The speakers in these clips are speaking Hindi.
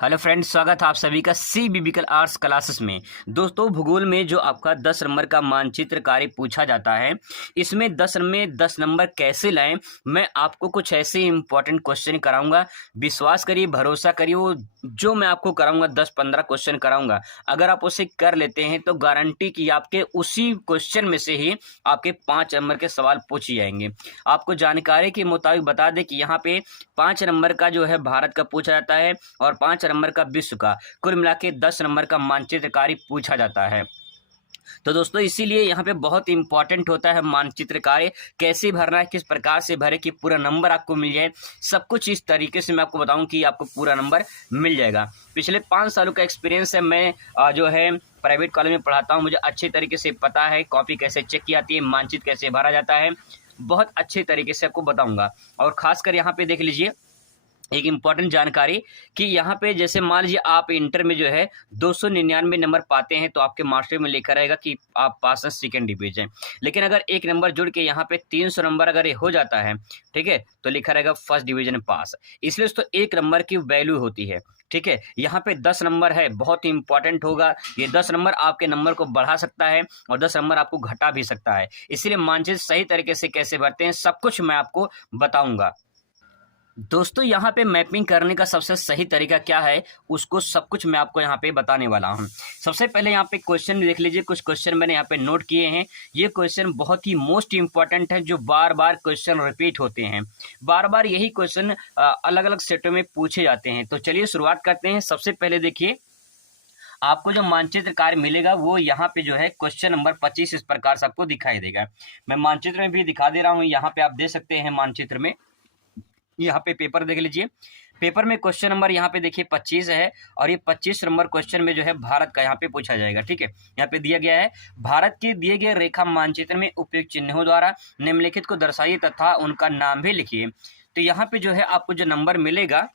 हेलो फ्रेंड्स, स्वागत है आप सभी का सी बिबिकल आर्ट्स क्लासेस में। दोस्तों, भूगोल में जो आपका 10 नंबर का मानचित्र कार्य पूछा जाता है, इसमें 10 में 10 नंबर कैसे लाएं, मैं आपको कुछ ऐसे इंपॉर्टेंट क्वेश्चन कराऊंगा। विश्वास करिए, भरोसा करिए, वो जो मैं आपको कराऊंगा 10-15 क्वेश्चन कराऊंगा, अगर आप उसे कर लेते हैं तो गारंटी कि आपके उसी क्वेश्चन में से ही आपके 5 नंबर के सवाल पूछे जाएंगे। आपको जानकारी के मुताबिक बता दें कि यहाँ पे 5 नंबर का जो है भारत का पूछा जाता है और 5 नंबर का विश्व का, कुल मिला के 10 नंबर का मानचित्र कार्य पूछा जाता है। तो दोस्तों, इसीलिए यहाँ पे बहुत इंपॉर्टेंट होता है मानचित्र कार्य कैसे भरना है, किस प्रकार से भरे कि पूरा नंबर आपको मिल जाए। सब कुछ इस तरीके से मैं आपको बताऊं कि आपको पूरा नंबर मिल जाएगा। पिछले 5 सालों का एक्सपीरियंस है, मैं जो है प्राइवेट कॉलेज में पढ़ाता हूँ, मुझे अच्छे तरीके से पता है कॉपी कैसे चेक की जाती है, मानचित्र कैसे भरा जाता है, बहुत अच्छे तरीके से आपको बताऊंगा। और खासकर यहाँ पे देख लीजिए एक इम्पॉर्टेंट जानकारी कि यहाँ पे जैसे मान लीजिए आप इंटर में जो है 299 नंबर पाते हैं तो आपके मास्टर में लिखा रहेगा कि आप पास हैं सेकेंड डिवीजन। लेकिन अगर एक नंबर जुड़ के यहाँ पे 300 नंबर अगर ये हो जाता है, ठीक है, तो लिखा रहेगा फर्स्ट डिवीजन पास। इसलिए दोस्तों एक नंबर की वैल्यू होती है, ठीक है। यहाँ पे 10 नंबर है, बहुत ही इंपॉर्टेंट होगा। ये 10 नंबर आपके नंबर को बढ़ा सकता है और 10 नंबर आपको घटा भी सकता है। इसलिए मानचित्र सही तरीके से कैसे भरते हैं सब कुछ मैं आपको बताऊंगा। दोस्तों, यहाँ पे मैपिंग करने का सबसे सही तरीका क्या है, उसको सब कुछ मैं आपको यहाँ पे बताने वाला हूँ। सबसे पहले यहाँ पे क्वेश्चन देख लीजिए, कुछ क्वेश्चन मैंने यहाँ पे नोट किए हैं। ये क्वेश्चन बहुत ही मोस्ट इंपॉर्टेंट है, जो बार बार क्वेश्चन रिपीट होते हैं। बार बार यही क्वेश्चन अलग अलग सेटों में पूछे जाते हैं। तो चलिए शुरुआत करते हैं। सबसे पहले देखिए, आपको जो मानचित्र कार्य मिलेगा वो यहाँ पे जो है क्वेश्चन नंबर 25 इस प्रकार से आपको दिखाई देगा। मैं मानचित्र में भी दिखा दे रहा हूँ, यहाँ पे आप दे सकते हैं मानचित्र में। यहाँ पे पेपर देख लीजिए, पेपर में क्वेश्चन नंबर यहाँ पे देखिए 25 है और ये 25 नंबर क्वेश्चन में जो है भारत का यहाँ पे पूछा जाएगा, ठीक है। यहाँ पे दिया गया है, भारत के दिए गए रेखा मानचित्र में उपयुक्त चिन्हों द्वारा निम्नलिखित को दर्शाइए तथा उनका नाम भी लिखिए। तो यहाँ पे जो है आपको जो नंबर मिलेगा,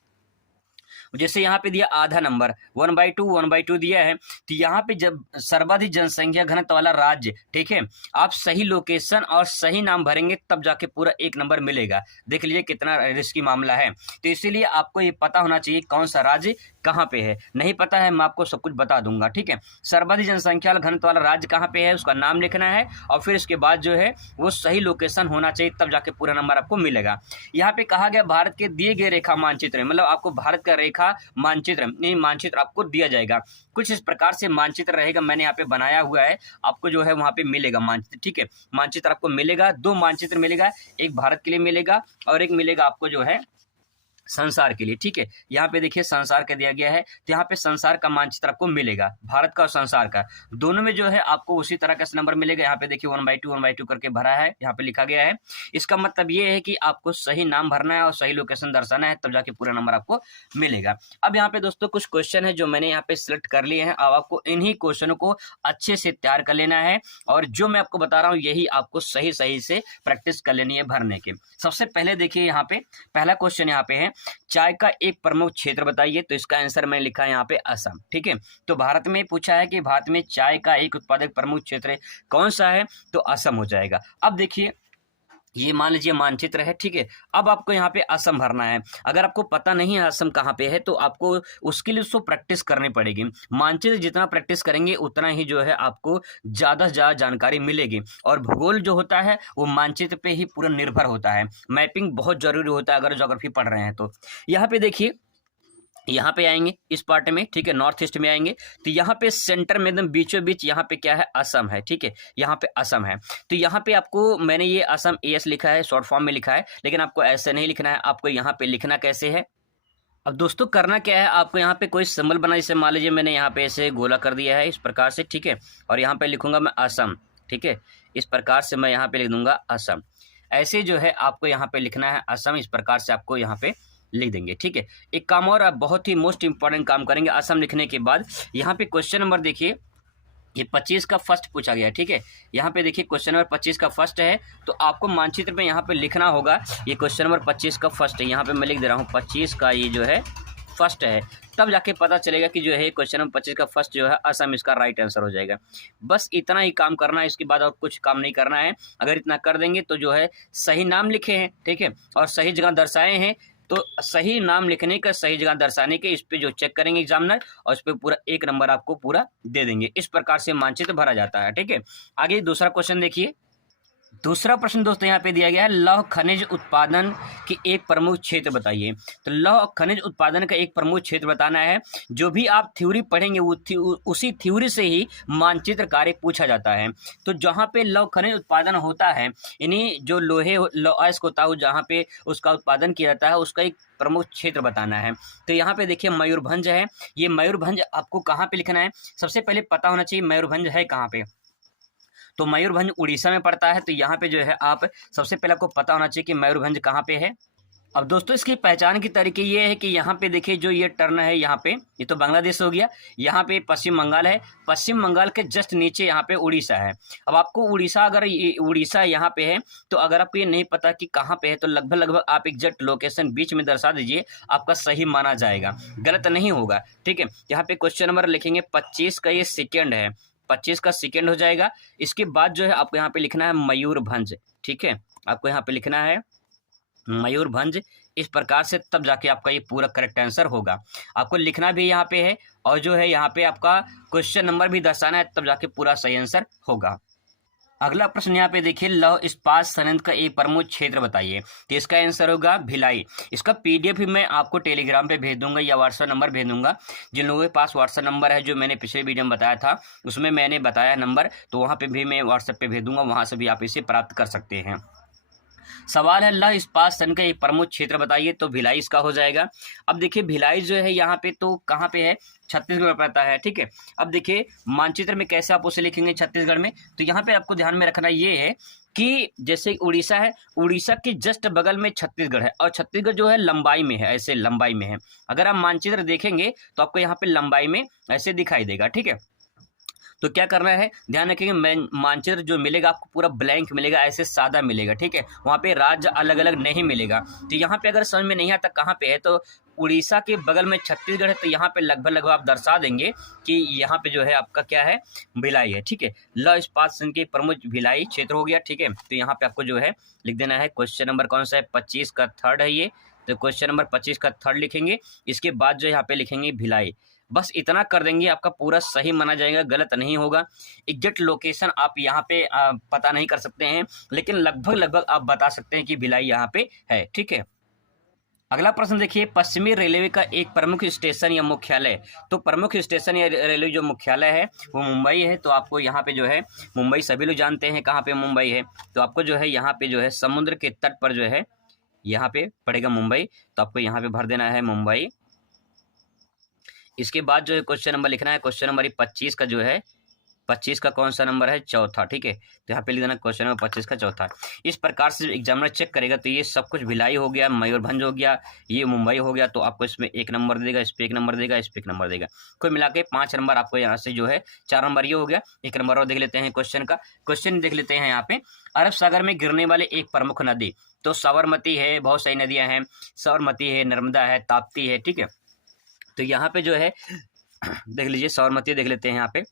जैसे यहाँ पे दिया आधा नंबर 1/2 दिया है, तो यहाँ पे जब सर्वाधिक जनसंख्या घनत्व वाला राज्य, ठीक है, आप सही लोकेशन और सही नाम भरेंगे तब जाके पूरा एक नंबर मिलेगा। देख लीजिए कितना रिस्की मामला है। तो इसीलिए आपको ये पता होना चाहिए कौन सा राज्य कहाँ पे है। नहीं पता है, मैं आपको सब कुछ बता दूंगा, ठीक है। सर्वाधिक जनसंख्या घनत्व वाला राज्य कहाँ पे है, उसका नाम लिखना है और फिर इसके बाद जो है वो सही लोकेशन होना चाहिए, तब जाके पूरा नंबर आपको मिलेगा। यहाँ पे कहा गया भारत के दिए गए रेखा मानचित्र में, मतलब आपको भारत का रेखा मानचित्र आपको दिया जाएगा। कुछ इस प्रकार से मानचित्र रहेगा, मैंने यहाँ पे बनाया हुआ है, आपको जो है वहाँ पे मिलेगा मानचित्र, ठीक है। मानचित्र आपको मिलेगा, 2 मानचित्र मिलेगा, एक भारत के लिए मिलेगा और एक मिलेगा आपको जो है संसार के लिए, ठीक है। यहाँ पे देखिए संसार का दिया गया है, तो यहाँ पे संसार का मानचित्र आपको मिलेगा, भारत का और संसार का दोनों में जो है आपको उसी तरह का नंबर मिलेगा। यहाँ पे देखिए 1/2 करके भरा है, यहाँ पे लिखा गया है। इसका मतलब ये है कि आपको सही नाम भरना है और सही लोकेशन दर्शाना है, तब जाके पूरा नंबर आपको मिलेगा। अब यहाँ पे दोस्तों कुछ क्वेश्चन है जो मैंने यहाँ पे सिलेक्ट कर लिए हैं। अब आपको इन्हीं क्वेश्चनों को अच्छे से तैयार कर लेना है और जो मैं आपको बता रहा हूँ यही आपको सही सही से प्रैक्टिस कर लेनी है भरने के। सबसे पहले देखिए, यहाँ पे पहला क्वेश्चन यहाँ पे है, चाय का एक प्रमुख क्षेत्र बताइए। तो इसका आंसर मैंने लिखा है यहाँ पे असम, ठीक है। तो भारत में पूछा है कि भारत में चाय का एक उत्पादक प्रमुख क्षेत्र कौन सा है, तो असम हो जाएगा। अब देखिए, ये मान लीजिए मानचित्र है, ठीक है। अब आपको यहाँ पे असम भरना है। अगर आपको पता नहीं है असम कहाँ पे है तो आपको उसके लिए उसको प्रैक्टिस करनी पड़ेगी। मानचित्र जितना प्रैक्टिस करेंगे उतना ही जो है आपको ज़्यादा से ज़्यादा जानकारी मिलेगी। और भूगोल जो होता है वो मानचित्र पे ही पूरा निर्भर होता है। मैपिंग बहुत जरूरी होता है अगर ज्योग्राफी पढ़ रहे हैं तो। यहाँ पे देखिए, यहाँ पे आएंगे इस पार्ट में, ठीक है, नॉर्थ ईस्ट में आएंगे तो यहाँ पे सेंटर में एकदम बीचों बीच यहाँ पे क्या है, असम है, ठीक है। यहाँ पे असम है, तो यहाँ पे आपको मैंने ये असम एस लिखा है, शॉर्ट फॉर्म में लिखा है, लेकिन आपको ऐसे नहीं लिखना है। आपको यहाँ पे लिखना कैसे है, अब दोस्तों करना क्या है, आपको यहाँ पे कोई सिंबल बना, जैसे मान लीजिए मैंने यहाँ पे ऐसे गोला कर दिया है इस प्रकार से, ठीक है, और यहाँ पे लिखूंगा मैं असम, ठीक है। इस प्रकार से मैं यहाँ पे लिख दूंगा असम। ऐसे जो है आपको यहाँ पे लिखना है असम, इस प्रकार से आपको यहाँ पे लिख देंगे, ठीक है। एक काम और, आप बहुत ही मोस्ट इंपॉर्टेंट काम करेंगे असम लिखने के बाद। यहाँ पे क्वेश्चन नंबर देखिए, ये 25 का फर्स्ट पूछा गया है, ठीक है। यहाँ पे देखिए क्वेश्चन नंबर 25 का फर्स्ट है, तो आपको मानचित्र में यहाँ पे लिखना होगा, ये क्वेश्चन नंबर 25 का फर्स्ट है। यहाँ पे मैं लिख दे रहा हूँ 25 का ये जो है फर्स्ट है, तब जाके पता चलेगा कि जो है क्वेश्चन नंबर 25 का फर्स्ट जो है असम इसका राइट आंसर हो जाएगा। बस इतना ही काम करना है, इसके बाद और कुछ काम नहीं करना है। अगर इतना कर देंगे तो जो है सही नाम लिखे हैं, ठीक है, और सही जगह दर्शाए हैं, तो सही नाम लिखने का, सही जगह दर्शाने के, इस पे जो चेक करेंगे एग्जामिनर और इस पे पूरा 1 नंबर आपको पूरा दे देंगे। इस प्रकार से मानचित्र भरा जाता है। ठीक है, आगे दूसरा क्वेश्चन देखिए। दूसरा प्रश्न दोस्तों यहाँ पे दिया गया है, लौह खनिज उत्पादन के एक प्रमुख क्षेत्र बताइए। तो लौह खनिज उत्पादन का एक प्रमुख क्षेत्र बताना है। जो भी आप थ्योरी पढ़ेंगे उसी थ्योरी से ही मानचित्र कार्य पूछा जाता है। तो जहाँ पे लौह खनिज उत्पादन होता है, यानी जो लोहे अयस्क होता है जहाँ पे उसका उत्पादन किया जाता है, उसका एक प्रमुख क्षेत्र बताना है। तो यहाँ पे देखिए मयूरभंज है। ये मयूरभंज आपको कहाँ पे लिखना है, सबसे पहले पता होना चाहिए मयूरभंज है कहाँ पे। तो मयूरभंज उड़ीसा में पड़ता है। तो यहाँ पे जो है आप सबसे पहले आपको पता होना चाहिए कि मयूरभंज कहाँ पे है। अब दोस्तों इसकी पहचान की तरीके ये है कि यहाँ पे देखिए जो ये टर्न है, यहाँ पे ये तो बांग्लादेश हो गया, यहाँ पे पश्चिम बंगाल है, पश्चिम बंगाल के जस्ट नीचे यहाँ पे उड़ीसा है। अब आपको उड़ीसा, अगर उड़ीसा यहाँ पे है तो अगर आपको ये नहीं पता कि कहाँ पे है तो लगभग आप एग्जैक्ट लोकेशन बीच में दर्शा दीजिए, आपका सही माना जाएगा, गलत नहीं होगा। ठीक है, यहाँ पे क्वेश्चन नंबर लिखेंगे 25 का ये सेकेंड है, 25 का सेकेंड हो जाएगा। इसके बाद जो है आपको यहाँ पे लिखना है मयूरभंज। ठीक है, आपको यहाँ पे लिखना है मयूरभंज, इस प्रकार से, तब जाके आपका ये पूरा करेक्ट आंसर होगा। आपको लिखना भी यहाँ पे है और जो है यहाँ पे आपका क्वेश्चन नंबर भी दर्शाना है, तब जाके पूरा सही आंसर होगा। अगला प्रश्न यहाँ पे देखिए, लौह इस्पात संयंत्र का एक प्रमुख क्षेत्र बताइए। तो इसका आंसर होगा भिलाई। इसका पीडीएफ भी मैं आपको टेलीग्राम पे भेज दूंगा या व्हाट्सएप नंबर भेज दूंगा। जिन लोगों के पास व्हाट्सएप नंबर है, जो मैंने पिछले वीडियो में बताया था उसमें मैंने बताया नंबर, तो वहाँ पे भी मैं व्हाट्सएप पे भेज दूंगा, वहाँ से भी आप इसे प्राप्त कर सकते हैं। सवाल है लौह इस्पात संयंत्र का एक प्रमुख क्षेत्र बताइए। तो भिलाई इसका हो जाएगा। अब देखिए भिलाई जो है यहाँ पे तो कहाँ पे है, छत्तीसगढ़ में पड़ता है। ठीक है, अब देखिए मानचित्र में कैसे आप उसे लिखेंगे छत्तीसगढ़ में। तो यहाँ पे आपको ध्यान में रखना ये है कि जैसे उड़ीसा है, उड़ीसा के जस्ट बगल में छत्तीसगढ़ है और छत्तीसगढ़ जो है लंबाई में है, ऐसे लंबाई में है। अगर आप मानचित्र देखेंगे तो आपको यहाँ पे लंबाई में ऐसे दिखाई देगा। ठीक है, तो क्या करना है, ध्यान रखेंगे मानचित्र जो मिलेगा आपको पूरा ब्लैंक मिलेगा, ऐसे सादा मिलेगा। ठीक है, वहाँ पे राज्य अलग अलग नहीं मिलेगा। तो यहाँ पे अगर समझ में नहीं आता कहाँ पे है, तो उड़ीसा के बगल में छत्तीसगढ़ है, तो यहाँ पे लगभग आप दर्शा देंगे कि यहाँ पे जो है आपका क्या है, भिलाई है। ठीक है, लौह इस्पात संयंत्र के प्रमुख भिलाई क्षेत्र हो गया। ठीक है, तो यहाँ पे आपको जो है लिख देना है क्वेश्चन नंबर कौन सा है, 25 का थर्ड है ये। तो क्वेश्चन नंबर 25 का थर्ड लिखेंगे, इसके बाद जो यहाँ पे लिखेंगे भिलाई। बस इतना कर देंगे, आपका पूरा सही माना जाएगा, गलत नहीं होगा। एग्जैक्ट लोकेशन आप यहाँ पे पता नहीं कर सकते हैं, लेकिन लगभग आप बता सकते हैं कि भिलाई यहाँ पे है। ठीक है, अगला प्रश्न देखिए, पश्चिमी रेलवे का एक प्रमुख स्टेशन या मुख्यालय। तो प्रमुख स्टेशन या रेलवे जो मुख्यालय है वो मुंबई है। तो आपको यहाँ पे जो है मुंबई सभी लोग जानते हैं कहाँ पे मुंबई है। तो आपको जो है यहाँ पे जो है समुद्र के तट पर जो है यहाँ पे पड़ेगा मुंबई। तो आपको यहाँ पे भर देना है मुंबई। इसके बाद जो है क्वेश्चन नंबर लिखना है, क्वेश्चन नंबर 25 का जो है, 25 का कौन सा नंबर है, चौथा। ठीक है, तो यहाँ पे लिख देना क्वेश्चन नंबर 25 का चौथा। इस प्रकार से एग्जामिनर चेक करेगा तो ये सब कुछ भिलाई हो गया, मयूरभंज हो गया, ये मुंबई हो गया, तो आपको इसमें 1 नंबर देगा, इस पर 1 नंबर देगा, इस पर 1 नंबर देगा। कोई मिला के 5 नंबर आपको यहाँ से जो है, 4 नंबर ये हो गया। 1 नंबर और देख लेते हैं क्वेश्चन का। क्वेश्चन देख लेते हैं यहाँ पे, अरब सागर में गिरने वाले एक प्रमुख नदी। तो साबरमती है, बहुत सारी नदियाँ हैं, साबरमती है, नर्मदा है, ताप्ती है। ठीक है, तो यहाँ पे जो है देख लीजिए, साबरमती देख लेते हैं यहाँ पे।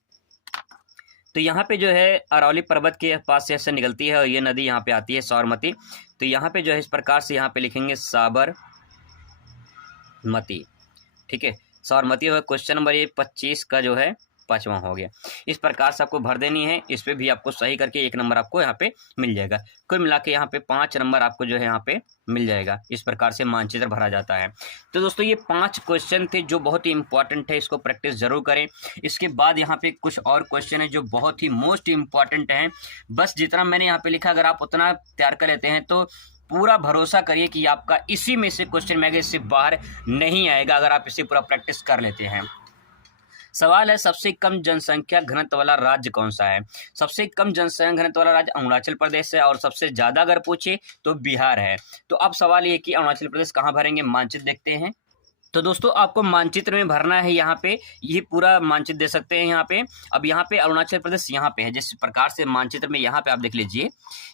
तो यहाँ पे जो है अरवली पर्वत के पास से निकलती है और ये नदी यहाँ पे आती है साबरमती। तो यहाँ पे जो है इस प्रकार से यहाँ पे लिखेंगे साबरमती। ठीक है, साबरमती हो। क्वेश्चन नंबर ये 25 का जो है 5वां हो गया। इस प्रकार से आपको भर देनी है, इस पे भी आपको सही करके 1 नंबर आपको यहाँ पे मिल जाएगा। कुल मिला के यहाँ पे 5 नंबर आपको जो है यहाँ पे मिल जाएगा। इस प्रकार से मानचित्र भरा जाता है। तो दोस्तों ये 5 क्वेश्चन थे जो बहुत ही इंपॉर्टेंट है, इसको प्रैक्टिस जरूर करें। इसके बाद यहाँ पे कुछ और क्वेश्चन है जो बहुत ही मोस्ट इंपॉर्टेंट हैं। बस जितना मैंने यहाँ पे लिखा अगर आप उतना तैयार कर लेते हैं तो पूरा भरोसा करिए कि आपका इसी में से क्वेश्चन में इससे बाहर नहीं आएगा, अगर आप इसे पूरा प्रैक्टिस कर लेते हैं। सवाल है, सबसे कम जनसंख्या घनत्व वाला राज्य कौन सा है। सबसे कम जनसंख्या घनत्व वाला राज्य अरुणाचल प्रदेश है और सबसे ज़्यादा अगर पूछे तो बिहार है। तो अब सवाल ये कि अरुणाचल प्रदेश कहाँ भरेंगे, मानचित्र देखते हैं। तो दोस्तों आपको मानचित्र में भरना है, यहाँ पे ये पूरा मानचित्र दे सकते हैं यहाँ पे। अब यहाँ पे अरुणाचल प्रदेश यहाँ पे है, जिस प्रकार से मानचित्र में यहाँ पे आप देख लीजिए,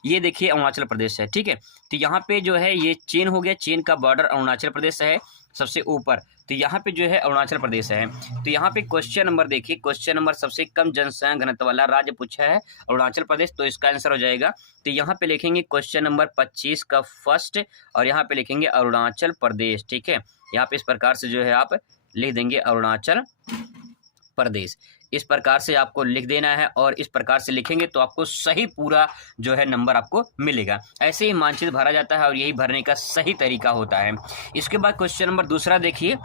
ये देखिए अरुणाचल प्रदेश है। ठीक है, तो यहाँ पे जो है ये चीन हो गया, चीन का बॉर्डर अरुणाचल प्रदेश है। सबसे ऊपर, तो यहाँ पे जो है अरुणाचल प्रदेश है। तो यहाँ पे क्वेश्चन नंबर देखिए, क्वेश्चन नंबर सबसे कम जनसंख्या घनत्व वाला राज्य पूछा है अरुणाचल प्रदेश, तो इसका आंसर हो जाएगा। तो यहाँ पे लिखेंगे क्वेश्चन नंबर 25 का फर्स्ट, और यहाँ पे लिखेंगे अरुणाचल प्रदेश। ठीक है, यहाँ पे इस प्रकार से जो है आप लिख देंगे अरुणाचल प्रदेश। इस प्रकार से आपको लिख देना है, और इस प्रकार से लिखेंगे तो आपको सही पूरा जो है नंबर आपको मिलेगा। ऐसे ही मानचित्र भरा जाता है और यही भरने का सही तरीका होता है। इसके बाद क्वेश्चन नंबर दूसरा देखिए,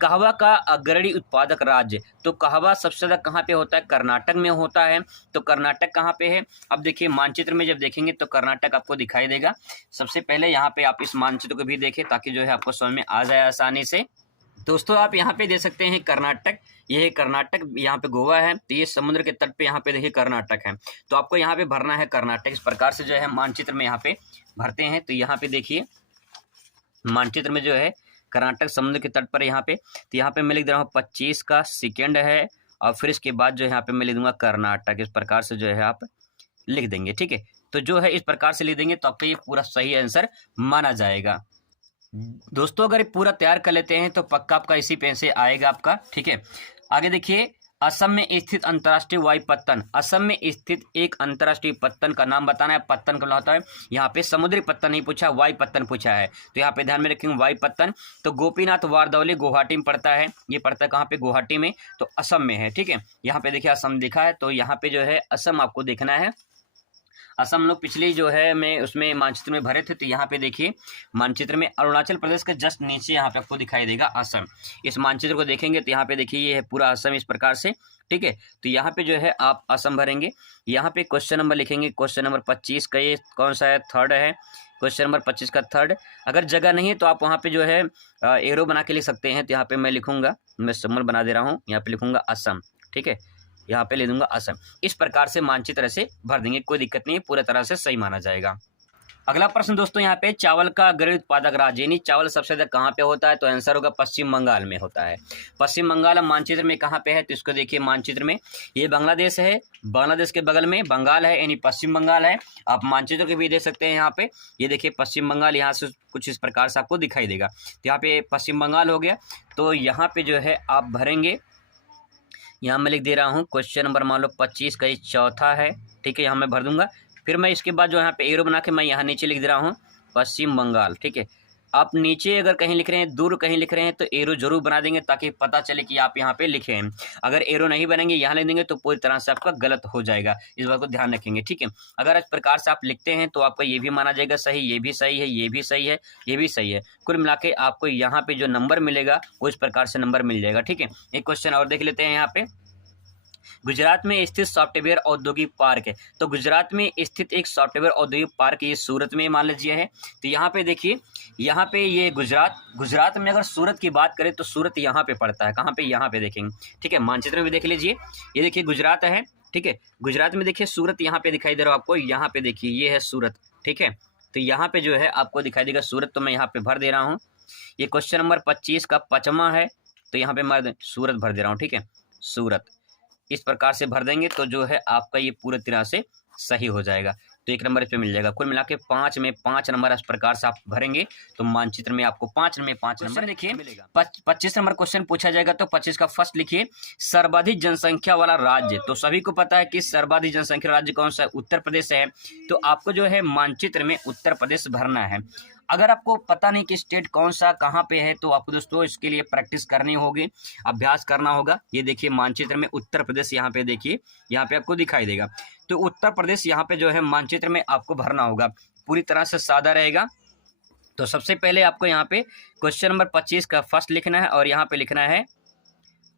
कहवा का अग्रणी उत्पादक राज्य। तो कहवा सबसे ज़्यादा कहाँ पे होता है? कर्नाटक में होता है। तो कर्नाटक कहाँ पे है? अब देखिए मानचित्र में जब देखेंगे तो कर्नाटक आपको दिखाई देगा। सबसे पहले यहाँ पे आप इस मानचित्र को भी देखें ताकि जो है आपको समझ में आ जाए आसानी से। दोस्तों आप यहाँ पे दे सकते हैं कर्नाटक, ये है कर्नाटक, यहाँ पे गोवा है, तो ये समुद्र के तट पे यहाँ पे देखिए कर्नाटक है। तो आपको यहाँ पे भरना है कर्नाटक। इस प्रकार से जो है मानचित्र में यहाँ पे भरते हैं। तो यहाँ पे देखिए मानचित्र में जो है कर्नाटक समुद्र के तट पर यहाँ पे, तो यहाँ पे मैं लिख दे रहा हूँ 25 का सेकेंड है, और फिर इसके बाद जो है यहाँ पे मैं लिख दूंगा कर्नाटक। इस प्रकार से जो है आप लिख देंगे। ठीक है, तो जो है इस प्रकार से लिख देंगे तो आपका ये पूरा सही आंसर माना जाएगा। दोस्तों अगर ये पूरा तैयार कर लेते हैं तो पक्का आपका इसी पेन से आएगा आपका। ठीक है, आगे देखिए, असम में स्थित अंतर्राष्ट्रीय वायु पत्तन। असम में स्थित एक अंतर्राष्ट्रीय पत्तन का नाम बताना है। पत्तन कब होता है? यहाँ पे समुद्री पत्तन नहीं पूछा, वायु पत्तन पूछा है। तो यहाँ पे ध्यान में रखेंगे वायु पत्तन। तो गोपीनाथ वारदौली गुवाहाटी में पड़ता है। ये पड़ता है कहाँ पे? गुवाहाटी में। तो असम में है। ठीक है, यहाँ पे देखिए असम लिखा है, तो यहाँ पे जो है असम आपको देखना है। असम लोग पिछली जो है मैं उसमें मानचित्र में भरे थे। तो यहाँ पे देखिए मानचित्र में अरुणाचल प्रदेश के जस्ट नीचे यहाँ पे आपको दिखाई देगा असम। इस मानचित्र को देखेंगे तो यहाँ पे देखिए ये है पूरा असम इस प्रकार से। ठीक है, तो यहाँ पे जो है आप असम भरेंगे। यहाँ पे क्वेश्चन नंबर लिखेंगे, क्वेश्चन नंबर 25 का ये कौन सा है? थर्ड है। क्वेश्चन नंबर 25 का थर्ड। अगर जगह नहीं है तो आप वहाँ पे जो है एरो बना के लिख सकते हैं। तो यहाँ पे मैं लिखूंगा, मैं सिंबल बना दे रहा हूँ, यहाँ पे लिखूंगा असम। ठीक है, यहाँ पे ले दूंगा असम। इस प्रकार से मानचित्र से भर देंगे, कोई दिक्कत नहीं है, पूरी तरह से सही माना जाएगा। अगला प्रश्न दोस्तों यहाँ पे, चावल का अग्रणी उत्पादक राज्य, यानी चावल सबसे ज्यादा कहाँ पे होता है? तो आंसर होगा पश्चिम बंगाल में होता है। पश्चिम बंगाल मानचित्र में कहाँ पे है? तो इसको देखिए मानचित्र में, ये बांग्लादेश है, बांग्लादेश के बगल में बंगाल है, यानी पश्चिम बंगाल है। आप मानचित्र को भी देख सकते हैं यहाँ पे, ये देखिए पश्चिम बंगाल, यहाँ से कुछ इस प्रकार से आपको दिखाई देगा। तो यहाँ पे पश्चिम बंगाल हो गया। तो यहाँ पे जो है आप भरेंगे, यहाँ मैं लिख दे रहा हूँ क्वेश्चन नंबर मान लो 25 का ये चौथा है। ठीक है, यहाँ मैं भर दूंगा। फिर मैं इसके बाद जो यहाँ पे एरो बना के मैं यहाँ नीचे लिख दे रहा हूँ पश्चिम बंगाल। ठीक है, आप नीचे अगर कहीं लिख रहे हैं, दूर कहीं लिख रहे हैं, तो एरो जरूर बना देंगे ताकि पता चले कि आप यहाँ पे लिखे हैं। अगर एरो नहीं बनेंगे, यहाँ लिख देंगे, तो पूरी तरह से आपका गलत हो जाएगा। इस बात को ध्यान रखेंगे। ठीक है, अगर इस प्रकार से आप लिखते हैं तो आपका ये भी माना जाएगा सही, ये भी सही है, ये भी सही है, ये भी सही है। कुल मिला के आपको यहाँ पे जो नंबर मिलेगा वो इस प्रकार से नंबर मिल जाएगा। ठीक है, एक क्वेश्चन और देख लेते हैं यहाँ पे, गुजरात में स्थित सॉफ्टवेयर औद्योगिक पार्क है। तो गुजरात में स्थित एक सॉफ्टवेयर औद्योगिक पार्क ये सूरत में मान लीजिए है। तो यहाँ पे देखिए, यहाँ पे ये गुजरात में अगर सूरत की बात करें तो सूरत यहाँ पे पड़ता है। कहाँ पे? यहाँ पे देखेंगे। ठीक है, मानचित्र में भी देख लीजिए, ये देखिए गुजरात है। ठीक है, गुजरात में देखिए सूरत यहाँ पे दिखाई दे रहा है आपको, यहाँ पे देखिए ये है सूरत। ठीक है, तो यहाँ पे जो है आपको दिखाई देगा सूरत, तो मैं यहाँ पे भर दे रहा हूँ। ये क्वेश्चन नंबर 25 का 5वां है, तो यहाँ पे मैं सूरत भर दे रहा हूँ। ठीक है, सूरत इस प्रकार से भर देंगे तो जो है आपका ये पूरी तरह से सही हो जाएगा। तो 1 नंबर इस पे मिल जाएगा। कुल मिला के 5 में 5 नंबर इस प्रकार से आप भरेंगे तो मानचित्र में आपको 5 में 5 नंबर देखिए मिलेगा। 25 नंबर क्वेश्चन पूछा जाएगा तो 25 का फर्स्ट लिखिए, सर्वाधिक जनसंख्या वाला राज्य। तो सभी को पता है कि सर्वाधिक जनसंख्या राज्य कौन सा है? उत्तर प्रदेश है। तो आपको जो है मानचित्र में उत्तर प्रदेश भरना है। अगर आपको पता नहीं कि स्टेट कौन सा कहाँ पे है तो आपको दोस्तों इसके लिए प्रैक्टिस करनी होगी, अभ्यास करना होगा। ये देखिए मानचित्र में उत्तर प्रदेश यहाँ पे देखिए, यहाँ पे आपको दिखाई देगा। तो उत्तर प्रदेश यहाँ पे जो है मानचित्र में आपको भरना होगा, पूरी तरह से सादा रहेगा। तो सबसे पहले आपको यहाँ पे क्वेश्चन नंबर 25 का फर्स्ट लिखना है और यहाँ पे लिखना है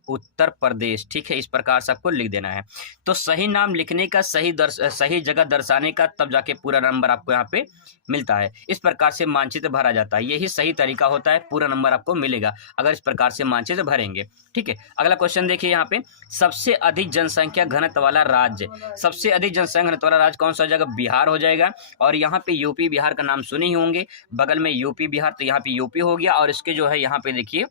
उत्तर प्रदेश। ठीक है, इस प्रकार से आपको लिख देना है। तो सही नाम लिखने का सही जगह दर्शाने का तब जाके पूरा नंबर आपको यहाँ पे मिलता है। इस प्रकार से मानचित्र भरा जाता है, यही सही तरीका होता है, पूरा नंबर आपको मिलेगा अगर इस प्रकार से मानचित्र भरेंगे। ठीक है, अगला क्वेश्चन देखिए यहाँ पे, सबसे अधिक जनसंख्या घनत्व वाला राज्य। सबसे अधिक जनसंख्या घनत्व वाला राज्य कौन सा हो जाएगा? बिहार हो जाएगा। और यहाँ पे यूपी बिहार का नाम सुने ही होंगे, बगल में यूपी बिहार, तो यहाँ पे यूपी हो गया और इसके जो है यहाँ पे देखिए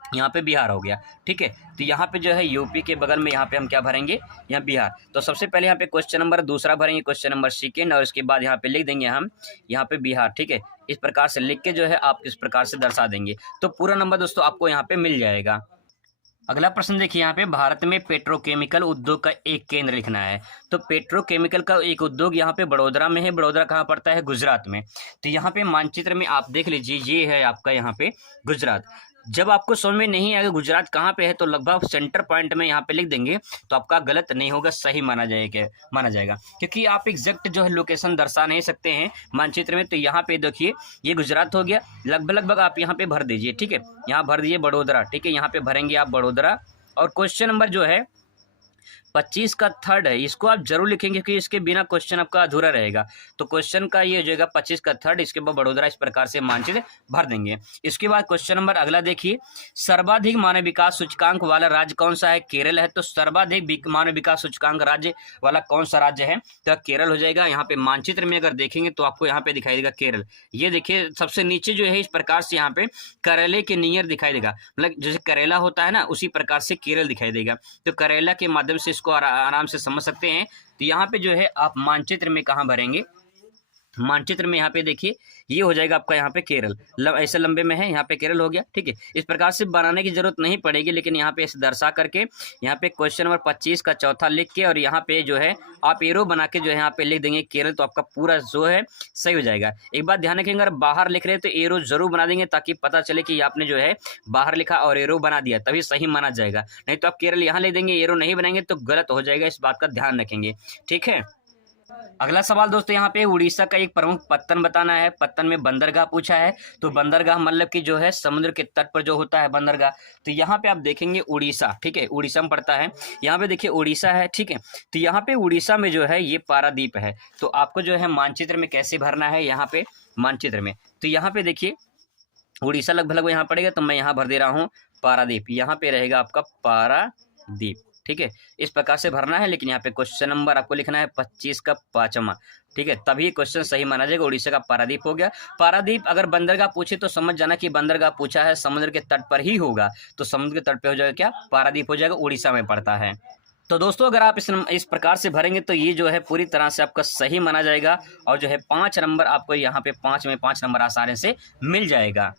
यहाँ पे बिहार हो गया। ठीक है, तो यहाँ पे जो है यूपी के बगल में यहाँ पे हम क्या भरेंगे? यहाँ बिहार। तो सबसे पहले यहाँ पे क्वेश्चन नंबर दूसरा भरेंगे, क्वेश्चन नंबर सेकेंड, और इसके बाद यहाँ पे लिख देंगे हम यहाँ पे बिहार। ठीक है, इस प्रकार से लिख के जो है आप इस प्रकार से दर्शा देंगे तो पूरा नंबर दोस्तों आपको यहाँ पे मिल जाएगा। अगला प्रश्न देखिए यहाँ पे, भारत में पेट्रोकेमिकल उद्योग का एक केंद्र लिखना है। तो पेट्रोकेमिकल का एक उद्योग यहाँ पे बड़ोदरा में है। बड़ोदरा कहाँ पड़ता है? गुजरात में। तो यहाँ पे मानचित्र में आप देख लीजिए, ये है आपका यहाँ पे गुजरात। जब आपको समझ में नहीं आएगा गुजरात कहाँ पे है तो लगभग सेंटर पॉइंट में यहाँ पे लिख देंगे तो आपका गलत नहीं होगा, सही माना जाएगा क्योंकि आप एग्जैक्ट जो है लोकेशन दर्शा नहीं सकते हैं मानचित्र में। तो यहाँ पे देखिए ये गुजरात हो गया, लगभग आप यहाँ पे भर दीजिए, ठीक है। यहाँ भर दीजिए बड़ोदरा, ठीक है, यहाँ पे भरेंगे आप बड़ोदरा। और क्वेश्चन नंबर जो है 25 का थर्ड है, इसको आप जरूर लिखेंगे क्योंकि इसके बिना क्वेश्चन आपका अधूरा रहेगा। तो क्वेश्चन का ये हो जाएगा 25 का थर्ड, इसके बाद बड़ोदरा इस प्रकार से मानचित्र भर देंगे। इसके बाद क्वेश्चन नंबर अगला देखिए, सर्वाधिक मानव विकास सूचकांक वाला राज्य कौन सा है? केरल है। तो सर्वाधिक मानव विकास सूचकांक राज्य वाला कौन सा राज्य है? तो केरल हो जाएगा। यहाँ पे मानचित्र में अगर देखेंगे तो आपको यहाँ पे दिखाई देगा केरल। ये देखिए सबसे नीचे जो है इस प्रकार से यहाँ पे करेले के नियर दिखाई देगा, मतलब जैसे करेला होता है ना उसी प्रकार से केरल दिखाई देगा। तो करेला के माध्यम से इसको आराम से समझ सकते हैं। तो यहाँ पे जो है आप मानचित्र में कहाँ भरेंगे? मानचित्र में यहाँ पे देखिए ये हो जाएगा आपका यहाँ पे केरल, ऐसे लंबे में है, यहाँ पे केरल हो गया, ठीक है। इस प्रकार से बनाने की जरूरत नहीं पड़ेगी, लेकिन यहाँ पे ऐसे दर्शा करके यहाँ पे क्वेश्चन नंबर 25 का चौथा लिख के और यहाँ पे जो है आप एरो बना के जो है यहाँ पे लिख देंगे केरल, तो आपका पूरा जो है सही हो जाएगा। एक बात ध्यान रखेंगे, अगर बाहर लिख रहे हैं तो एरो जरूर बना देंगे ताकि पता चले कि आपने जो है बाहर लिखा और एरो बना दिया, तभी सही माना जाएगा। नहीं तो आप केरल यहाँ ले देंगे, एरो नहीं बनाएंगे तो गलत हो जाएगा, इस बात का ध्यान रखेंगे, ठीक है। अगला सवाल दोस्तों यहाँ पे उड़ीसा का एक प्रमुख पत्तन बताना है। पत्तन में बंदरगाह पूछा है। तो बंदरगाह मतलब कि जो है समुद्र के तट पर जो होता है बंदरगाह। तो यहाँ पे आप देखेंगे उड़ीसा, ठीक है, उड़ीसा में पड़ता है। यहाँ पे देखिए उड़ीसा है, ठीक है। तो यहाँ पे उड़ीसा में जो है ये पारादीप है। तो आपको जो है मानचित्र में कैसे भरना है, यहाँ पे मानचित्र में तो यहाँ पे देखिए उड़ीसा लगभग यहाँ पड़ेगा, तो मैं यहाँ भर दे रहा हूँ पारादीप। यहाँ पे रहेगा आपका पारादीप, ठीक है। इस प्रकार से भरना है, लेकिन यहाँ पे क्वेश्चन नंबर आपको लिखना है 25 का 5वां, ठीक है, तभी क्वेश्चन सही माना जाएगा। उड़ीसा का पारादीप हो गया। पारादीप अगर बंदरगाह पूछे तो समझ जाना कि बंदरगाह पूछा है समुद्र के तट पर ही होगा, तो समुद्र के तट पे हो जाएगा क्या? पारादीप हो जाएगा, उड़ीसा में पड़ता है। तो दोस्तों अगर आप इस प्रकार से भरेंगे तो ये जो है पूरी तरह से आपका सही माना जाएगा और जो है 5 नंबर आपको यहाँ पे 5 में 5 नंबर आसानी से मिल जाएगा।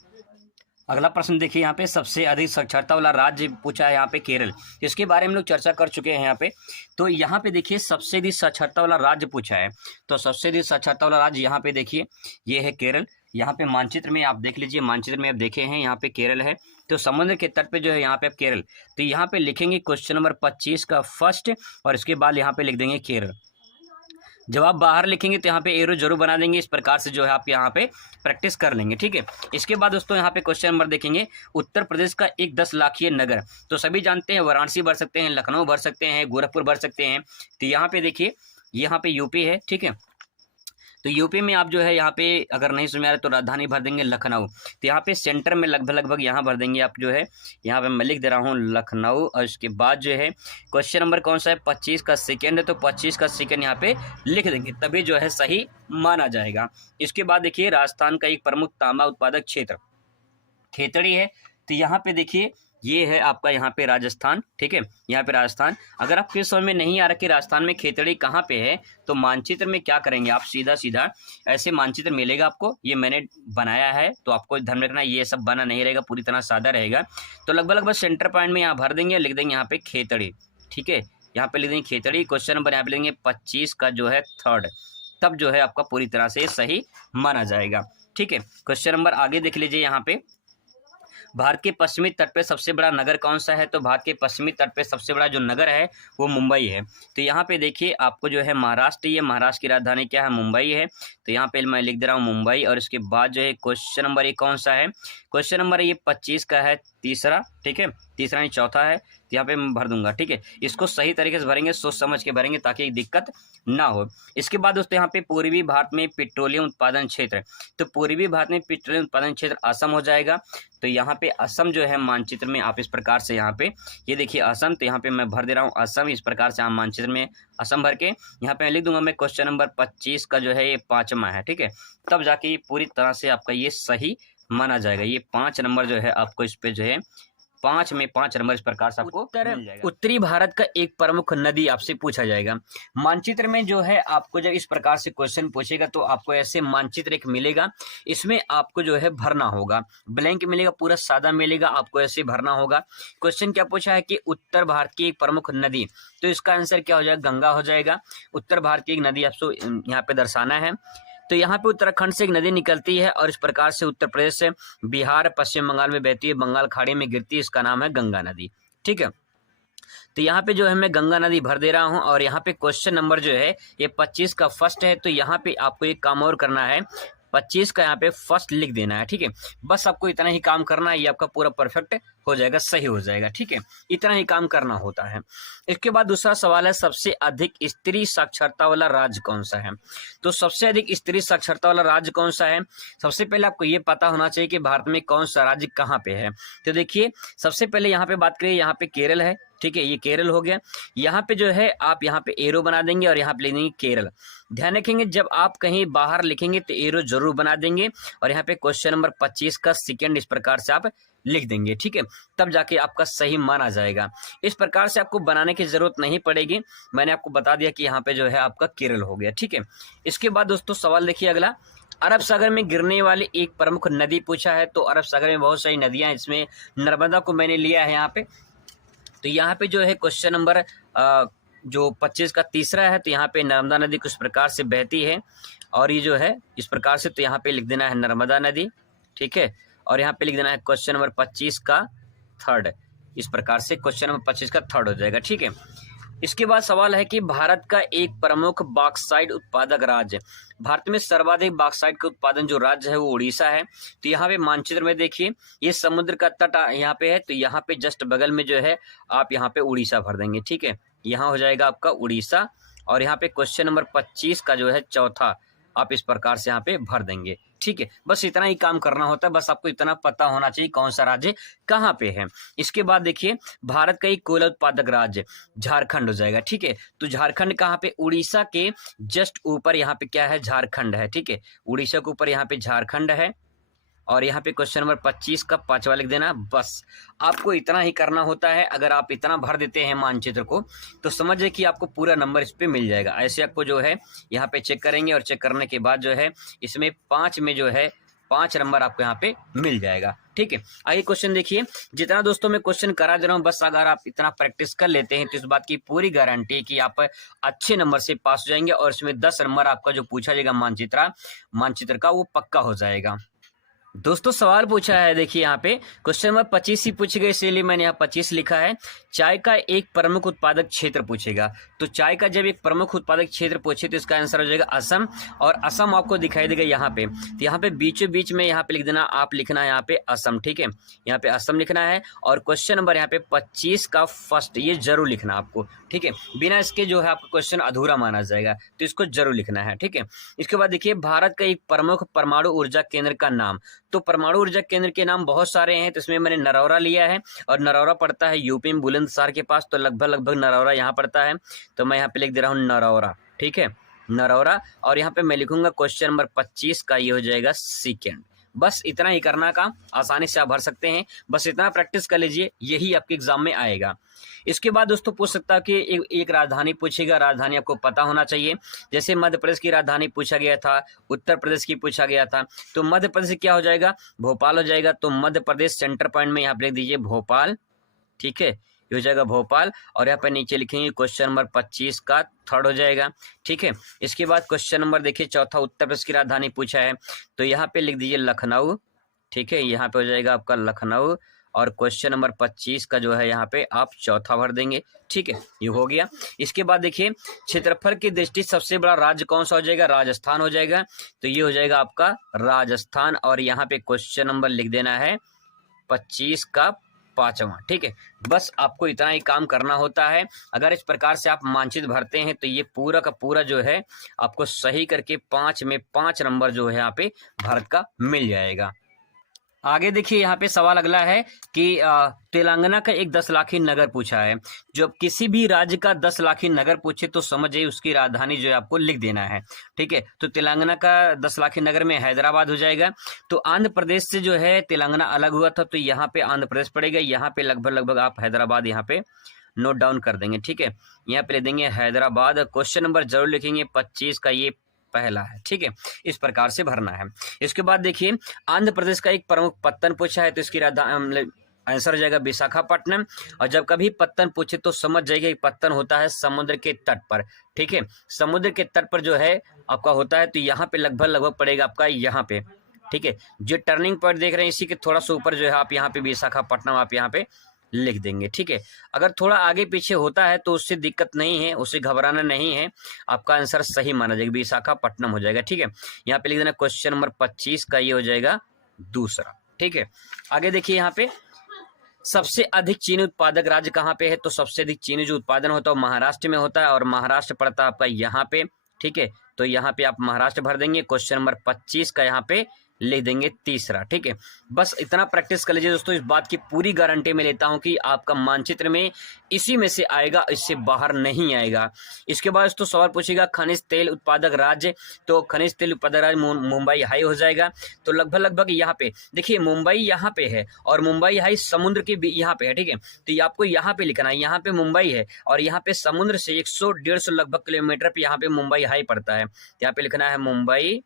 अगला प्रश्न देखिए, यहाँ पे सबसे अधिक साक्षरता वाला राज्य पूछा है यहाँ पे केरल। इसके बारे में लोग चर्चा कर चुके हैं यहाँ पे। तो यहाँ पे देखिए सबसे अधिक साक्षरता वाला राज्य पूछा है। तो सबसे अधिक साक्षरता वाला राज्य यहाँ पे देखिए ये है केरल। यहाँ पे मानचित्र में आप देख लीजिए, मानचित्र में आप देखे हैं यहाँ पे केरल है। तो समुद्र के तट पे जो है यहाँ पे आप केरल, तो यहाँ पे लिखेंगे क्वेश्चन नंबर 25 का फर्स्ट और इसके बाद यहाँ पे लिख देंगे केरल। जब आप बाहर लिखेंगे तो यहाँ पे एरो जरूर बना देंगे, इस प्रकार से जो है आप यहाँ पे प्रैक्टिस कर लेंगे, ठीक है। इसके बाद दोस्तों यहाँ पे क्वेश्चन नंबर देखेंगे, उत्तर प्रदेश का एक 10 लाखीय नगर। तो सभी जानते हैं वाराणसी भर सकते हैं, लखनऊ भर सकते हैं, गोरखपुर भर सकते हैं। तो यहाँ पे देखिए यहाँ पे यूपी है, ठीक है। तो यूपी में आप जो है यहाँ पे अगर नहीं समझ आ रहा तो राजधानी भर देंगे लखनऊ। तो यहाँ पे सेंटर में लगभग यहाँ भर देंगे आप जो है, यहाँ पे मैं लिख दे रहा हूँ लखनऊ। और इसके बाद जो है क्वेश्चन नंबर कौन सा है? 25 का सेकेंड है, तो 25 का सेकेंड यहाँ पे लिख देंगे, तभी जो है सही माना जाएगा। इसके बाद देखिए राजस्थान का एक प्रमुख तांबा उत्पादक क्षेत्र खेतड़ी है। तो यहाँ पे देखिए ये है आपका यहाँ पे राजस्थान, ठीक है, यहाँ पे राजस्थान। अगर आपके समझ में नहीं आ रहा कि राजस्थान में खेतड़ी कहाँ पे है, तो मानचित्र में क्या करेंगे आप, सीधा ऐसे मानचित्र मिलेगा आपको, ये मैंने बनाया है, तो आपको ध्यान रखना ये सब बना नहीं रहेगा, पूरी तरह सादा रहेगा। तो लगभग सेंटर पॉइंट में यहाँ भर देंगे, लिख देंगे यहाँ पे खेतड़ी, ठीक है, यहाँ पे लिख देंगे खेतड़ी। क्वेश्चन नंबर यहाँ पे लेंगे 25 का जो है थर्ड, तब जो है आपका पूरी तरह से सही माना जाएगा, ठीक है। क्वेश्चन नंबर आगे देख लीजिए, यहाँ पे भारत के पश्चिमी तट पे सबसे बड़ा नगर कौन सा है? तो भारत के पश्चिमी तट पे सबसे बड़ा जो नगर है वो मुंबई है। तो यहाँ पे देखिए आपको जो है महाराष्ट्र, ये महाराष्ट्र की राजधानी क्या है? मुंबई है। तो यहाँ पे मैं लिख दे रहा हूँ मुंबई। और इसके बाद जो है क्वेश्चन नंबर ये कौन सा है? क्वेश्चन नंबर ये 25 का है, तीसरा, ठीक है, तीसरा नहीं चौथा है। तो यहाँ पे मैं भर दूंगा, ठीक है। इसको सही तरीके से भरेंगे, सोच समझ के भरेंगे ताकि दिक्कत ना हो। इसके बाद दोस्तों यहाँ पे पूर्वी भारत में पेट्रोलियम उत्पादन क्षेत्र, तो पूर्वी भारत में पेट्रोलियम उत्पादन क्षेत्र असम हो जाएगा। तो यहाँ पे असम जो है मानचित्र में आप इस प्रकार से यहाँ पे ये देखिए असम, तो यहाँ पे मैं भर दे रहा हूँ असम। इस प्रकार से आप मानचित्र में असम भर के यहाँ पे लिख दूंगा मैं क्वेश्चन नंबर 25 का जो है ये 5वां है, ठीक है। तब जाके पूरी तरह से आपका ये सही माना जाएगा। ये 5 नंबर जो है आपको इस पे जो है 5 में 5 नंबर इस प्रकार से आपको मिल जाएगा। उत्तरी भारत का एक प्रमुख नदी आपसे पूछा जाएगा। मानचित्र में जो है आपको जब इस प्रकार से क्वेश्चन पूछेगा तो आपको ऐसे मानचित्र एक मिलेगा, इसमें आपको जो है भरना होगा, ब्लैंक मिलेगा, पूरा सादा मिलेगा, आपको ऐसे भरना होगा। क्वेश्चन क्या पूछा है कि उत्तर भारत की एक प्रमुख नदी, तो इसका आंसर क्या हो जाएगा, गंगा हो जाएगा। उत्तर भारत की एक नदी आपको यहाँ पे दर्शाना है। तो यहाँ पे उत्तराखंड से एक नदी निकलती है और इस प्रकार से उत्तर प्रदेश से बिहार पश्चिम बंगाल में बहती है, बंगाल खाड़ी में गिरती है, इसका नाम है गंगा नदी। ठीक है, तो यहाँ पे जो है मैं गंगा नदी भर दे रहा हूँ। और यहाँ पे क्वेश्चन नंबर जो है ये 25 का फर्स्ट है। तो यहाँ पे आपको एक काम और करना है, 25 का यहाँ पे फर्स्ट लिख देना है। ठीक है, बस आपको इतना ही काम करना है, ये आपका पूरा परफेक्ट हो जाएगा, सही हो जाएगा। ठीक है, इतना ही काम करना होता है। इसके बाद दूसरा सवाल है, सबसे अधिक स्त्री साक्षरता वाला राज्य कौन सा है। तो सबसे अधिक स्त्री साक्षरता वाला राज्य कौन सा है, सबसे पहले आपको ये पता होना चाहिए कि भारत में कौन सा राज्य कहाँ पे है। तो देखिए सबसे पहले यहाँ पे बात करिए, यहाँ पे केरल है। ठीक है, ये केरल हो गया। यहाँ पे जो है आप यहाँ पे एरो बना देंगे और यहाँ पे लिख देंगे केरल। ध्यान रखेंगे जब आप कहीं बाहर लिखेंगे तो एरो जरूर बना देंगे और यहाँ पे क्वेश्चन नंबर 25 का सेकंड इस प्रकार से आप लिख देंगे। ठीक है, तब जाके आपका सही माना जाएगा। इस प्रकार से आपको बनाने की जरूरत नहीं पड़ेगी, मैंने आपको बता दिया कि यहाँ पे जो है आपका केरल हो गया। ठीक है, इसके बाद दोस्तों सवाल देखिए अगला, अरब सागर में गिरने वाली एक प्रमुख नदी पूछा है। तो अरब सागर में बहुत सारी नदियां, इसमें नर्मदा को मैंने लिया है यहाँ पे। तो यहाँ पे जो है क्वेश्चन नंबर जो 25 का तीसरा है, तो यहाँ पे नर्मदा नदी कुछ प्रकार से बहती है और ये जो है इस प्रकार से, तो यहाँ पे लिख देना है नर्मदा नदी। ठीक है, और यहाँ पे लिख देना है क्वेश्चन नंबर 25 का थर्ड, इस प्रकार से क्वेश्चन नंबर 25 का थर्ड हो जाएगा। ठीक है, इसके बाद सवाल है कि भारत का एक प्रमुख बॉक्साइट उत्पादक राज्य, भारत में सर्वाधिक बॉक्साइट का उत्पादन जो राज्य है वो उड़ीसा है। तो यहाँ पे मानचित्र में देखिए ये समुद्र का तट यहाँ पे है, तो यहाँ पे जस्ट बगल में जो है आप यहाँ पे उड़ीसा भर देंगे। ठीक है, यहाँ हो जाएगा आपका उड़ीसा और यहाँ पे क्वेश्चन नंबर 25 का जो है चौथा आप इस प्रकार से यहाँ पे भर देंगे। ठीक है, बस इतना ही काम करना होता है, बस आपको इतना पता होना चाहिए कौन सा राज्य कहाँ पे है। इसके बाद देखिए भारत का एक कोयला उत्पादक राज्य झारखंड हो जाएगा। ठीक है, तो झारखंड कहाँ पे, उड़ीसा के जस्ट ऊपर यहाँ पे क्या है, झारखंड है। ठीक है, उड़ीसा के ऊपर यहाँ पे झारखंड है और यहाँ पे क्वेश्चन नंबर 25 का 5वां लिख देना। बस आपको इतना ही करना होता है। अगर आप इतना भर देते हैं मानचित्र को तो समझिए कि आपको पूरा नंबर इस पे मिल जाएगा। ऐसे आपको जो है यहाँ पे चेक करेंगे और चेक करने के बाद जो है इसमें 5 में जो है 5 नंबर आपको यहाँ पे मिल जाएगा। ठीक है, आइए क्वेश्चन देखिए। जितना दोस्तों मैं क्वेश्चन करा दे रहा हूँ, बस अगर आप इतना प्रैक्टिस कर लेते हैं तो इस बात की पूरी गारंटी है कि आप अच्छे नंबर से पास हो जाएंगे और इसमें 10 नंबर आपका जो पूछा जाएगा मानचित्र का वो पक्का हो जाएगा। दोस्तों सवाल पूछा है, देखिए यहाँ पे क्वेश्चन नंबर 25 ही पूछे गए, इसीलिए मैंने यहाँ 25 लिखा है। चाय का एक प्रमुख उत्पादक क्षेत्र पूछेगा। तो चाय का जब एक प्रमुख उत्पादक क्षेत्र पूछे तो इसका आंसर हो जाएगा असम, और असम आपको दिखाई देगा यहाँ पे। तो यहाँ पे बीचों बीच में यहाँ पे लिख देना, आप लिखना है यहाँ पे असम। ठीक है, यहाँ पे असम लिखना है और क्वेश्चन नंबर यहाँ पे 25 का फर्स्ट ये जरूर लिखना आपको। ठीक है, बिना इसके जो है आपका क्वेश्चन अधूरा माना जाएगा, तो इसको जरूर लिखना है। ठीक है, इसके बाद देखिए भारत का एक प्रमुख परमाणु ऊर्जा केंद्र का नाम। तो परमाणु ऊर्जा केंद्र के नाम बहुत सारे हैं, तो इसमें मैंने नरौरा लिया है और नरौरा पड़ता है यूपी में बुलंदशहर के पास। तो लगभग नरौरा यहाँ पड़ता है, तो मैं यहाँ पे लिख दे रहा हूँ नरौरा। ठीक है, नरौरा, और यहाँ पे मैं लिखूंगा क्वेश्चन नंबर 25 का ये हो जाएगा सेकेंड। बस इतना ही करना काम, आसानी से आप भर सकते हैं। बस इतना प्रैक्टिस कर लीजिए, यही आपके एग्जाम में आएगा। इसके बाद दोस्तों पूछ सकता है कि एक राजधानी पूछेगा, राजधानी आपको पता होना चाहिए। जैसे मध्य प्रदेश की राजधानी पूछा गया था, उत्तर प्रदेश की पूछा गया था, तो मध्य प्रदेश क्या हो जाएगा, भोपाल हो जाएगा। तो मध्य प्रदेश सेंटर पॉइंट में यहाँ पे लिख दीजिए भोपाल। ठीक है, ये हो जाएगा भोपाल, और यहाँ पे नीचे लिखेंगे क्वेश्चन नंबर 25 का थर्ड हो जाएगा। ठीक है, इसके बाद क्वेश्चन नंबर देखिए चौथा, उत्तर प्रदेश की राजधानी पूछा है, तो यहाँ पे लिख दीजिए लखनऊ। ठीक है, यहाँ पे हो जाएगा आपका लखनऊ, और क्वेश्चन नंबर 25 का जो है यहाँ पे आप चौथा भर देंगे। ठीक है, ये हो गया। इसके बाद देखिए क्षेत्रफल की दृष्टि सबसे बड़ा राज्य कौन सा हो जाएगा, राजस्थान हो जाएगा। तो ये हो जाएगा आपका राजस्थान, और यहाँ पे क्वेश्चन नंबर लिख देना है 25 का 5वां। ठीक है, बस आपको इतना ही काम करना होता है। अगर इस प्रकार से आप मानचित्र भरते हैं तो ये पूरा का पूरा जो है आपको सही करके 5 में 5 नंबर जो है यहाँ पे भारत का मिल जाएगा। आगे देखिए यहाँ पे सवाल अगला है कि तेलंगाना का एक 10 लाखी नगर पूछा है। जब किसी भी राज्य का 10 लाखी नगर पूछे तो समझ जाइए उसकी राजधानी जो है आपको लिख देना है। ठीक है, तो तेलंगाना का 10 लाखी नगर में हैदराबाद हो जाएगा। तो आंध्र प्रदेश से जो है तेलंगाना अलग हुआ था, तो यहाँ पे आंध्र प्रदेश पड़ेगा। यहाँ पे लगभग आप हैदराबाद यहाँ पे नोट डाउन कर देंगे। ठीक है, यहाँ पे ले देंगे हैदराबाद। क्वेश्चन नंबर जरूर लिखेंगे, 25 का ये पहला है। ठीक है, इस प्रकार से भरना है। इसके बाद देखिए आंध्र प्रदेश का एक प्रमुख पत्तन पूछा है, तो इसकी आंसर हो जाएगा विशाखापट्टनम। और जब कभी पत्तन पूछे तो समझ जाइए पत्तन होता है समुद्र के तट पर। ठीक है, समुद्र के तट पर जो है आपका होता है, तो यहाँ पे लगभग पड़ेगा आपका यहाँ पे। ठीक है, जो टर्निंग पॉइंट देख रहे हैं इसी के थोड़ा सा ऊपर जो है आप यहाँ पे विशाखापट्टनम आप यहाँ पे लिख देंगे। ठीक है, अगर थोड़ा आगे पीछे होता है तो उससे दिक्कत नहीं है, उससे घबराना नहीं है, आपका आंसर सही माना जाएगा, विशाखापट्टनम हो जाएगा। ठीक है, यहाँ पे लिख देना क्वेश्चन नंबर 25 का ये हो जाएगा दूसरा। ठीक है, आगे देखिए यहाँ पे सबसे अधिक चीनी उत्पादक राज्य कहाँ पे है, तो सबसे अधिक चीनी जो उत्पादन होता है वो महाराष्ट्र में होता है, और महाराष्ट्र पड़ता है आपका यहाँ पे। ठीक है, तो यहाँ पे आप महाराष्ट्र भर देंगे। क्वेश्चन नंबर 25 का यहाँ पे लिख देंगे तीसरा। ठीक है, बस इतना प्रैक्टिस कर लीजिए दोस्तों। इस बात की पूरी गारंटी मैं लेता हूं कि आपका मानचित्र में इसी में से आएगा, इससे बाहर नहीं आएगा। इसके बाद दोस्तों सवाल पूछेगा खनिज तेल उत्पादक राज्य, तो खनिज तेल उत्पादक राज्य मुंबई हाई हो जाएगा। तो लगभग यहाँ पे देखिए मुंबई यहाँ पे है और मुंबई हाई समुद्र के यहाँ पे है। ठीक है, तो ये आपको यहाँ पे लिखना है, यहाँ पे मुंबई है और यहाँ पे समुद्र से 100-150 लगभग किलोमीटर पे यहाँ पे मुंबई हाई पड़ता है। यहाँ पे लिखना है मुंबई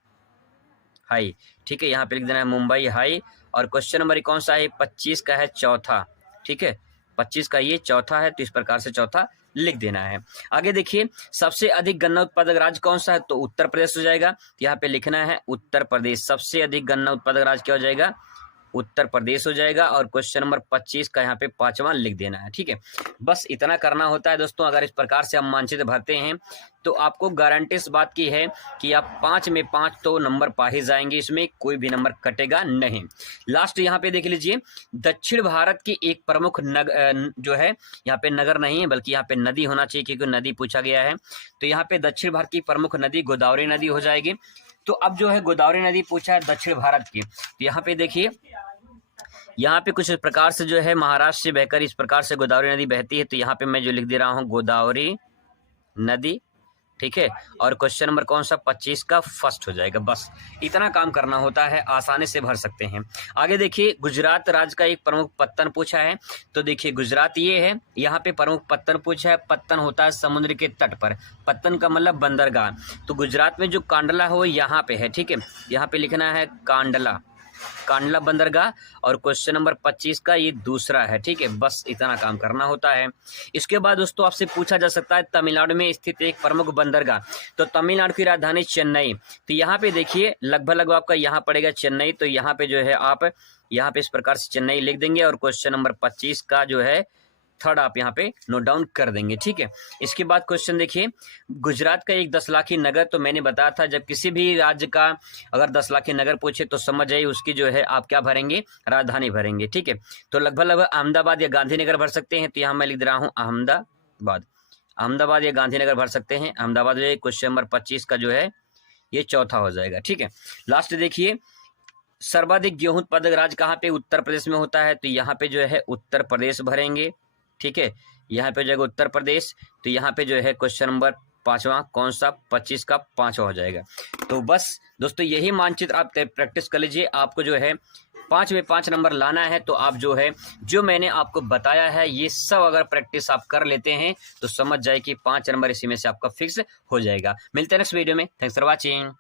हाई। ठीक है, यहाँ पे लिख देना है मुंबई हाई। और क्वेश्चन नंबर कौन सा है, 25 का है चौथा। ठीक है, 25 का ये चौथा है, तो इस प्रकार से चौथा लिख देना है। आगे देखिए सबसे अधिक गन्ना उत्पादक राज्य कौन सा है, तो उत्तर प्रदेश हो जाएगा। यहाँ पे लिखना है उत्तर प्रदेश। सबसे अधिक गन्ना उत्पादक राज्य क्या हो जाएगा, उत्तर प्रदेश हो जाएगा। और क्वेश्चन नंबर 25 का यहाँ पे 5वां लिख देना है। ठीक है, बस इतना करना होता है दोस्तों। अगर इस प्रकार से हम मानचित्र भरते हैं तो आपको गारंटी इस बात की है कि आप 5 में 5 तो नंबर पा ही जाएंगे, इसमें कोई भी नंबर कटेगा नहीं। लास्ट यहाँ पे देख लीजिए दक्षिण भारत की एक प्रमुख जो है, यहाँ पे नगर नहीं है बल्कि यहाँ पे नदी होना चाहिए क्योंकि नदी पूछा गया है। तो यहाँ पे दक्षिण भारत की प्रमुख नदी गोदावरी नदी हो जाएगी। तो अब जो है गोदावरी नदी पूछा है दक्षिण भारत की, तो यहाँ पे देखिए यहाँ पे कुछ इस प्रकार से जो है महाराष्ट्र से बहकर इस प्रकार से गोदावरी नदी बहती है। तो यहाँ पे मैं जो लिख दे रहा हूँ गोदावरी नदी। ठीक है, और क्वेश्चन नंबर कौन सा 25 का फर्स्ट हो जाएगा। बस इतना काम करना होता है, आसानी से भर सकते हैं। आगे देखिए गुजरात राज्य का एक प्रमुख पत्तन पूछा है, तो देखिए गुजरात ये है, यहाँ पे प्रमुख पत्तन पूछा है। पत्तन होता है समुद्र के तट पर, पत्तन का मतलब बंदरगाह। तो गुजरात में जो कांडला है वो यहाँ पे है। ठीक है, यहाँ पे लिखना है कांडला, कांडला बंदरगाह। और क्वेश्चन नंबर 25 का ये दूसरा है। ठीक है, बस इतना काम करना होता है। इसके बाद दोस्तों आपसे पूछा जा सकता है तमिलनाडु में स्थित एक प्रमुख बंदरगाह, तो तमिलनाडु की राजधानी चेन्नई। तो यहाँ पे देखिए लगभग आपका यहाँ पड़ेगा चेन्नई। तो यहाँ पे जो है आप यहाँ पे इस प्रकार से चेन्नई लिख देंगे। और क्वेश्चन नंबर 25 का जो है थर्ड आप यहाँ पे नोट डाउन कर देंगे। ठीक है, इसके बाद क्वेश्चन देखिए गुजरात का एक 10 लाखी नगर, तो मैंने बताया था जब किसी भी राज्य का अगर 10 लाखी नगर पूछे तो समझ जाइए उसकी जो है आप क्या भरेंगे, राजधानी भरेंगे। ठीक है, तो लगभग अहमदाबाद या गांधीनगर भर सकते हैं। तो यहाँ मैं लिख दे रहा हूँ अहमदाबाद या गांधीनगर भर सकते हैं। अहमदाबाद जो है क्वेश्चन नंबर 25 का जो है ये चौथा हो जाएगा। ठीक है, लास्ट देखिए सर्वाधिक गेहूं उत्पादक राज्य कहाँ पे, उत्तर प्रदेश में होता है। तो यहाँ पे जो है उत्तर प्रदेश भरेंगे। ठीक है, यहाँ पे जाएगा उत्तर प्रदेश। तो यहाँ पे जो है क्वेश्चन नंबर 5वां कौन सा, 25 का 5वां हो जाएगा। तो बस दोस्तों यही मानचित्र आप प्रैक्टिस कर लीजिए। आपको जो है 5 में 5 नंबर लाना है, तो आप जो है जो मैंने आपको बताया है ये सब अगर प्रैक्टिस आप कर लेते हैं तो समझ जाए कि 5 नंबर इसी में से आपका फिक्स हो जाएगा। मिलते हैं नेक्स्ट वीडियो में। Thanks for watching.